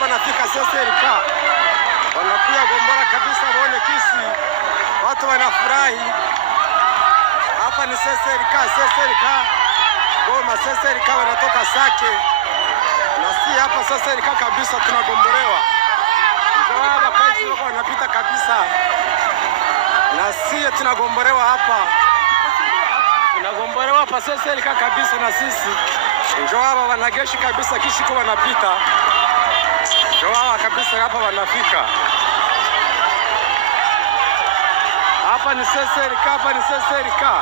Wanafika Seserika, wanakuya Gombora kabisa, waone kisi watu wanafurahi. Hapa ni Seserika Goma, Seserika wanatoka Sake na si hapa Seserika kabisa, tunagomborewa. Ndio hapa kazi wako wanapita kabisa, na si tunagomborewa hapa, tunagomborewa hapa Seserika kabisa, na sisi ndio hapa wanajeshi kabisa kishi kwa wanapita. Hawa kabisa hapa wanafika. Hapa ni Seserika, hapa ni Seserika.